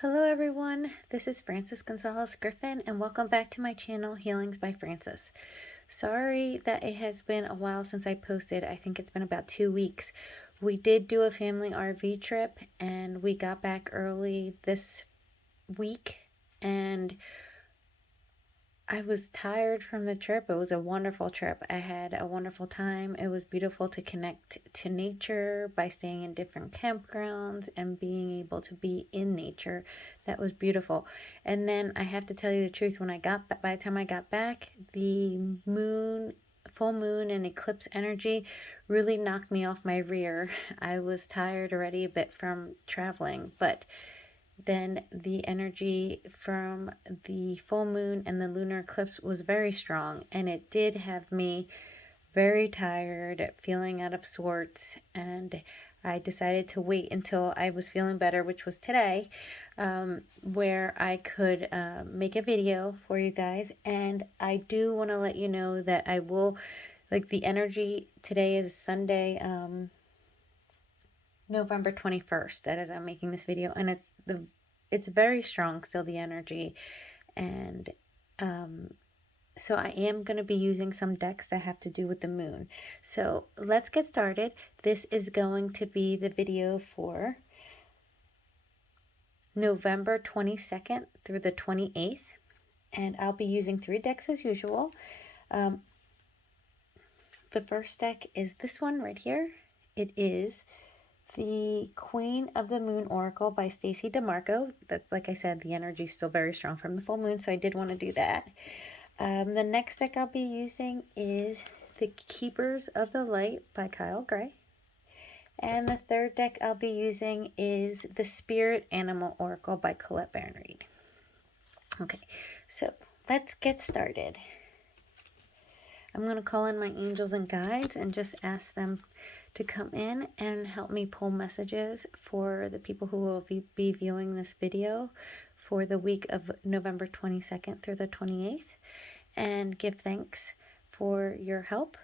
Hello everyone, this is Frances Gonzalez Griffin and welcome back to my channel Healings by Frances. Sorry that it has been a while since I posted. I think it's been about 2 weeks. We did do a family RV trip and we got back early this week and I was tired from the trip. It was a wonderful trip. I had a wonderful time. It was beautiful to connect to nature by staying in different campgrounds and being able to be in nature. That was beautiful. And then I have to tell you the truth, by the time I got back, the full moon and eclipse energy really knocked me off my rear. I was tired already a bit from traveling, but then the energy from the full moon and the lunar eclipse was very strong, and it did have me very tired, feeling out of sorts, and I decided to wait until I was feeling better, which was today, where I could make a video for you guys. And I do want to let you know that I will, the energy today is Sunday, November 21st, that as I'm making this video, and it's very strong still, the energy. And so I am going to be using some decks that have to do with the moon. So let's get started. This is going to be the video for November 22nd through the 28th. And I'll be using 3 decks as usual. The first deck is this one right here. It is the Queen of the Moon Oracle by Stacey DeMarco. That's, like I said, the energy is still very strong from the full moon, so I did want to do that. The next deck I'll be using is the Keepers of the Light by Kyle Gray. And the third deck I'll be using is the Spirit Animal Oracle by Colette Baron-Reid. Okay, so let's get started. I'm going to call in my angels and guides and just ask them to come in and help me pull messages for the people who will be viewing this video for the week of November 22nd through the 28th, and give thanks for your help.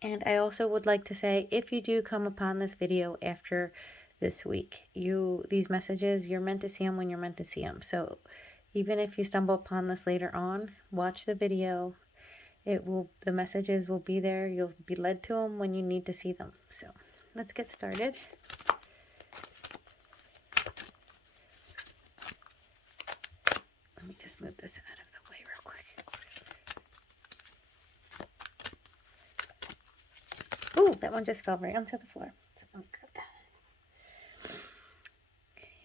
And I also would like to say, if you do come upon this video after this week, these messages, you're meant to see them when you're meant to see them. So even if you stumble upon this later on, watch the video. The messages will be there. You'll be led to them when you need to see them. So let's get started. Let me just move this out of the way real quick. Ooh, that one just fell right onto the floor. So I'll grab that.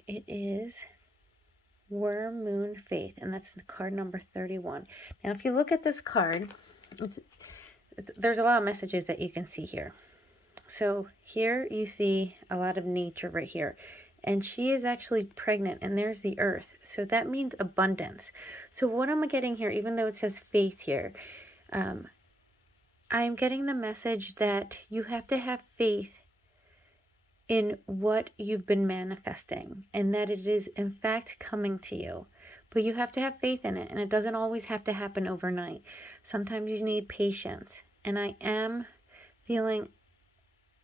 It is Worm Moon Faith, and that's the card number 31. Now, if you look at this card, there's a lot of messages that you can see here. So here you see a lot of nature right here, and she is actually pregnant, and there's the earth, so that means abundance. So what am I getting here, even though it says faith here, I'm getting the message that you have to have faith in what you've been manifesting, and that it is in fact coming to you. But you have to have faith in it, and it doesn't always have to happen overnight. Sometimes you need patience, and I am feeling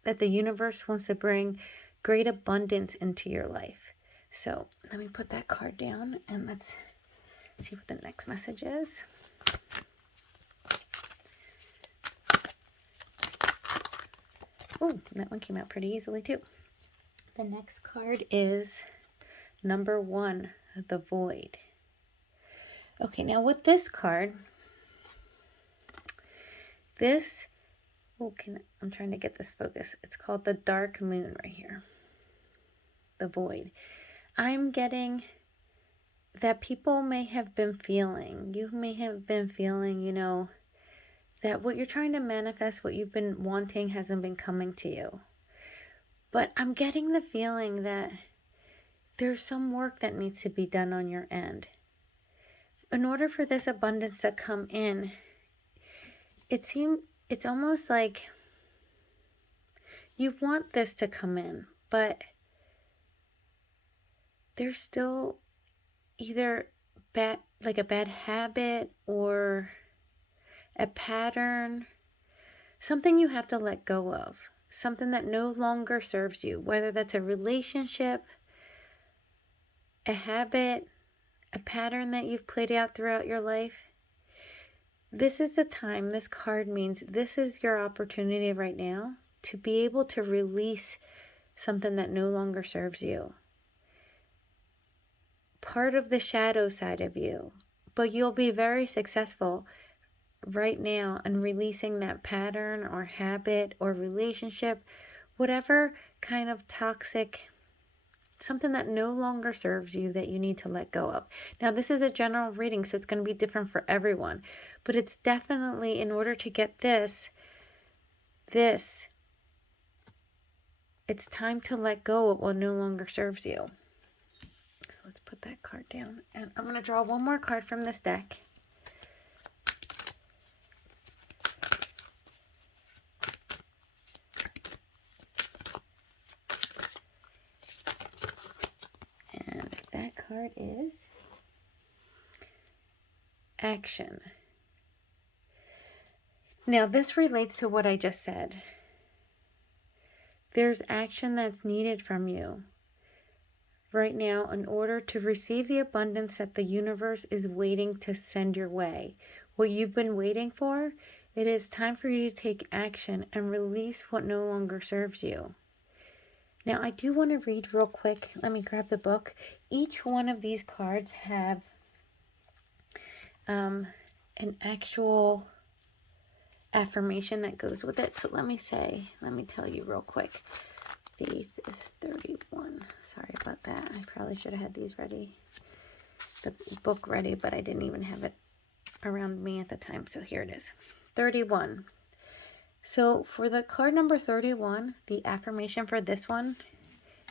that the universe wants to bring great abundance into your life. So let me put that card down, and let's see what the next message is. Oh, that one came out pretty easily too. The next card is number 1, the Void. Okay, now with this card, I'm trying to get this focus. It's called the Dark Moon right here, the Void. I'm getting that people may have been feeling, you may have been feeling, that what you're trying to manifest, what you've been wanting, hasn't been coming to you. But I'm getting the feeling that there's some work that needs to be done on your end. In order for this abundance to come in, it's almost like you want this to come in, but there's still either a bad habit or a pattern, something you have to let go of, something that no longer serves you, whether that's a relationship, a habit, a pattern that you've played out throughout your life, this is the time. This card means this is your opportunity right now to be able to release something that no longer serves you. Part of the shadow side of you. But you'll be very successful right now in releasing that pattern or habit or relationship, whatever kind of toxic, something that no longer serves you that you need to let go of. Now, this is a general reading, so it's going to be different for everyone. But it's definitely, in order to get this, it's time to let go of what no longer serves you. So let's put that card down. And I'm going to draw one more card from this deck. And that card is Action. Now, this relates to what I just said. There's action that's needed from you right now in order to receive the abundance that the universe is waiting to send your way. What you've been waiting for, it is time for you to take action and release what no longer serves you. Now, I do want to read real quick. Let me grab the book. Each one of these cards have an actual affirmation that goes with it. So let me tell you real quick. Faith is 31. Sorry about that. I probably should have had these ready, the book ready, but I didn't even have it around me at the time. So here it is. 31. So for the card number 31, the affirmation for this one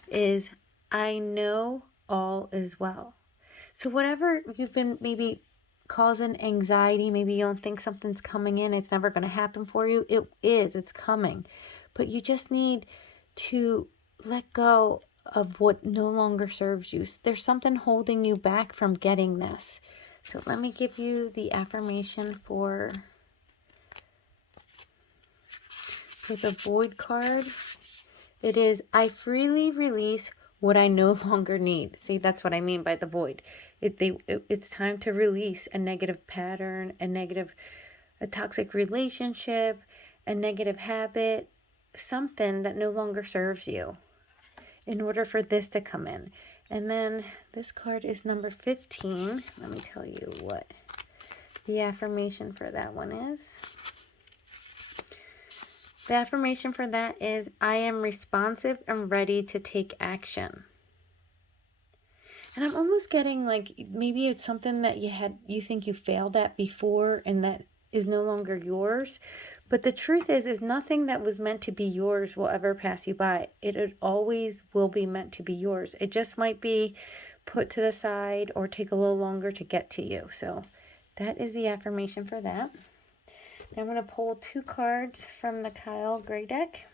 is, I know all is well. So whatever you've been maybe causing anxiety, maybe you don't think something's coming in, it's never going to happen for you. It is, it's coming. But you just need to let go of what no longer serves you. There's something holding you back from getting this. So let me give you the affirmation for the Void card. It is, I freely release what I no longer need. See, that's what I mean by the void. It's time to release a negative pattern, a toxic relationship, a negative habit, something that no longer serves you in order for this to come in. And then this card is number 15. Let me tell you what the affirmation for that one is. The affirmation for that is, I am responsive and ready to take action. And I'm almost getting like maybe it's something that you think you failed at before and that is no longer yours. But the truth is nothing that was meant to be yours will ever pass you by. It always will be meant to be yours. It just might be put to the side or take a little longer to get to you. So that is the affirmation for that. Now I'm going to pull 2 cards from the Kyle Gray deck.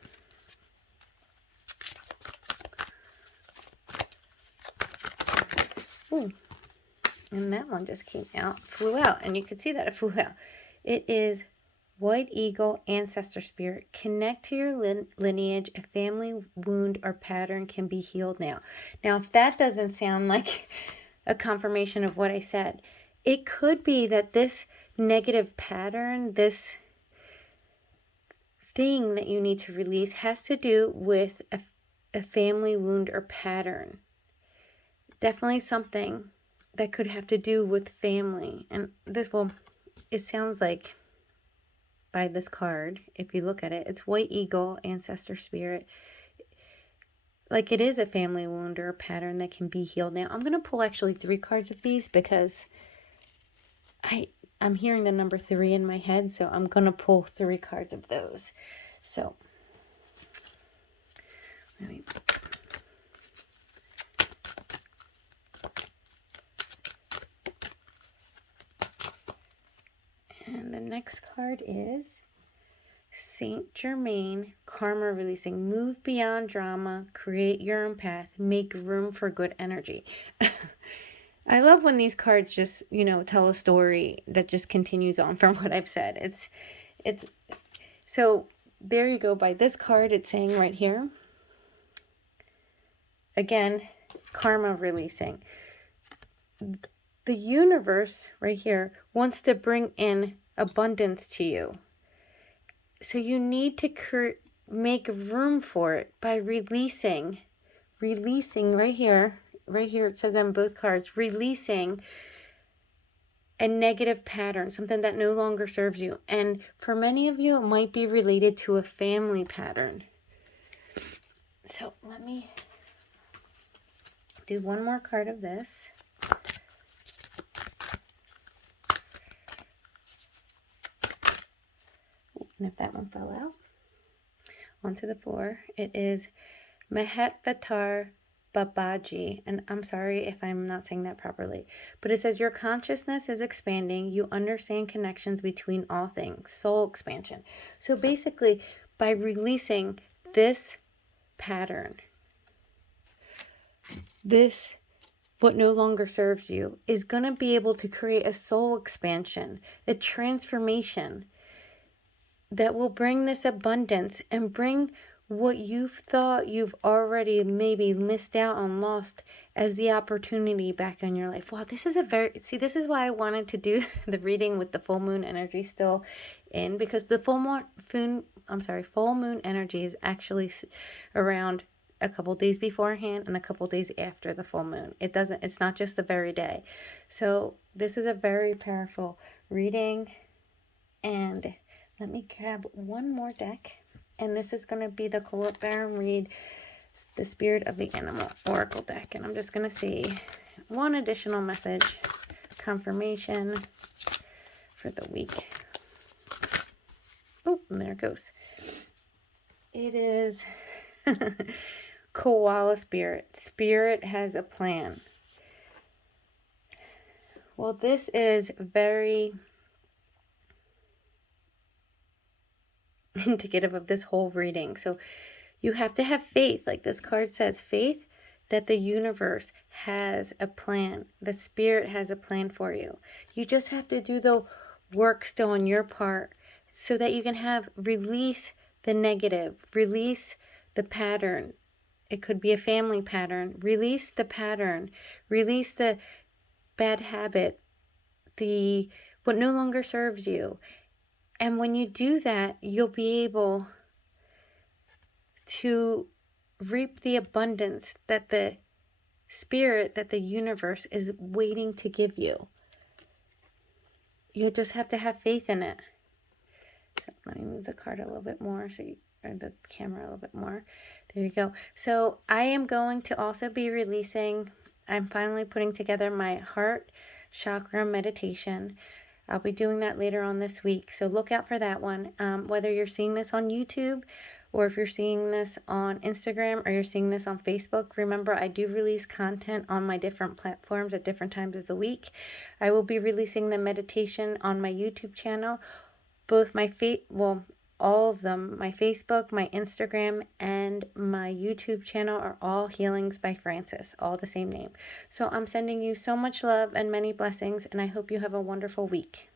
Ooh. And that one just flew out, and you could see that it flew out. It is White Eagle, Ancestor Spirit. Connect to your lineage. A family wound or pattern can be healed now. Now, if that doesn't sound like a confirmation of what I said, it could be that this negative pattern, this thing that you need to release has to do with a family wound or pattern. Definitely something that could have to do with family. And this, well, it sounds like by this card, if you look at it, it's White Eagle, Ancestor Spirit. Like it is a family wound or a pattern that can be healed. Now, I'm going to pull actually 3 cards of these because I'm hearing the number 3 in my head, so I'm going to pull 3 cards of those. So, let me... And the next card is Saint Germain, Karma Releasing. Move beyond drama, create your own path, make room for good energy. I love when these cards just, tell a story that just continues on from what I've said. It's so there you go. By this card, it's saying right here, again, Karma Releasing. the universe right here wants to bring in abundance to you. So you need to make room for it by releasing right here it says on both cards, releasing a negative pattern, something that no longer serves you. And for many of you, it might be related to a family pattern. So let me do one more card of this. And if that one fell out onto the floor, it is Mehetvatar Babaji, and I'm sorry if I'm not saying that properly, but it says your consciousness is expanding. You understand connections between all things, soul expansion. So basically, by releasing this pattern, this what no longer serves you, is going to be able to create a soul expansion, a transformation that will bring this abundance and bring what you've thought you've already maybe missed out on, lost, as the opportunity back in your life. Wow, this is this is why I wanted to do the reading with the full moon energy still in, because the full moon energy is actually around a couple days beforehand and a couple days after the full moon. It's not just the very day. So this is a very powerful reading. And let me grab one more deck, and this is going to be the Colette Baron-Reid, the Spirit of the Animal Oracle deck. And I'm just going to see one additional message, confirmation for the week. Oh, and there it goes. It is Koala Spirit. Spirit has a plan. Well, this is very indicative of this whole reading. So you have to have faith, like this card says, faith that the universe has a plan. The Spirit has a plan for you. You just have to do the work still on your part so that you can release the negative, release the pattern. It could be a family pattern. Release the pattern. Release the bad habit, what no longer serves you. And when you do that, you'll be able to reap the abundance that the Spirit, that the universe is waiting to give you. You just have to have faith in it. So let me move the card a little bit more, or the camera a little bit more. There you go. So I am going to also be releasing, I'm finally putting together my heart chakra meditation. I'll be doing that later on this week, so look out for that one. Whether you're seeing this on YouTube, or if you're seeing this on Instagram, or you're seeing this on Facebook, remember I do release content on my different platforms at different times of the week. I will be releasing the meditation on my YouTube channel, both all of them, my Facebook, my Instagram, and my YouTube channel are all Healings by Frances, all the same name. So I'm sending you so much love and many blessings, and I hope you have a wonderful week.